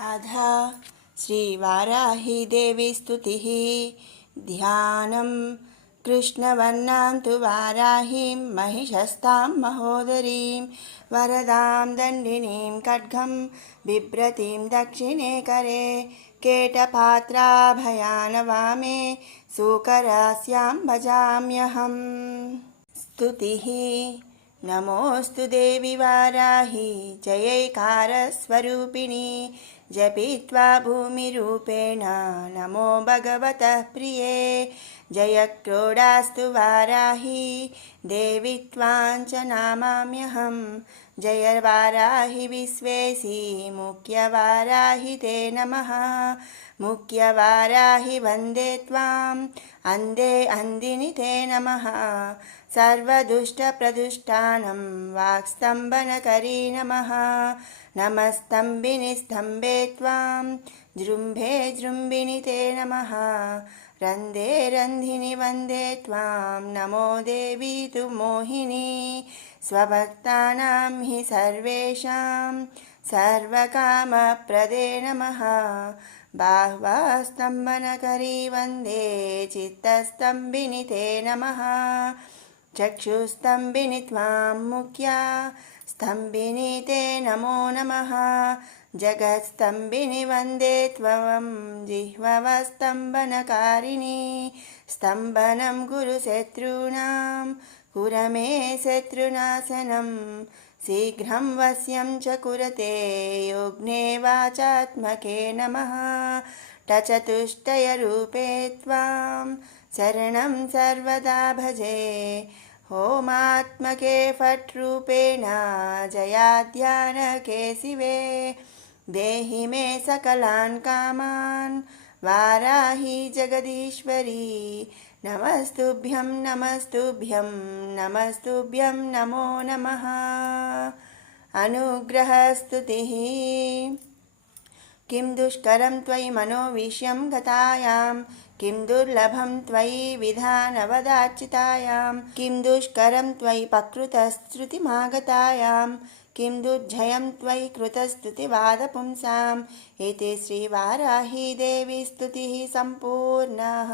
अध श्रीवाराहीदेवीस्तुतिः ध्यानं कृष्णवर्णां तु वाराहीं महिषस्तां महोदरीं। वरदां दण्डिनीं खड्गं बिभ्रतीं दक्षिणे करे। केटपात्राभयानवामे सूकरास्यां स्तुतिः। नमोऽस्तु देवि वाराहि। जयैकारस्वरूपिणि। जपित्वा भूमिरूपेण। नमो भगवतः प्रिये। जयक्रोडास्तु वाराहि। देवि त्वां च नामाम्यहं। जय वाराहि विश्वेसि मुख्यवाराहि ते नमः। मुख्यवाराहि वंदे त्वाम् अन्धे अन्दिनि ते नमः। सर्वदुष्टप्रदुष्टानं। वाक्स्तम्भनकरी नमः। नमस्तम्बिनि स्तम्भे त्वां, जृम्भे जृम्बिनि ते नमः। रन्धे रन्धिनि वंदे त्वां, नमो देवी तु मोहिनी। स्वभक्तानां हि सर्वेषां, सर्वकामप्रदे नमः। बाह्वास्तम्भनकरी वंदे, चित्तस्तम्भिनि ते नमः। चक्षुस्तम्भिनि त्वां मुख्या स्तम्भिनि ते नमो नमः जगत्स्तम्भिनि वन्दे त्वं जिह्ववस्तम्भनकारिणि स्तम्भनं गुरुशत्रूणां कुरमे शत्रुनाशनं शीघ्रं वश्यं च कुरते योग्ने वाचात्मके नमः टचतुष्टयरूपे त्वां शरणं सर्वदा भजे। होमात्मके फट्रूपेण जयाध्यानके शिवे। देहि मे सकलान् कामान्। वाराहि जगदीश्वरी। नमस्तुभ्यं नमस्तुभ्यं नमस्तुभ्यं नमो नमः। अनुग्रहस्तुतिः। किं दुष्करं त्वयि मनोविष्यं गतायां? किं दुर्लभं त्वयि विधानवदार्चितायां? किं दुष्करं त्वयि पकृतस्तृतिमागतायां? किं दुर्जयं त्वयि कृतस्तुतिवादपुंसाम् इति श्रीवाराही देवी स्तुतिः सम्पूर्णः।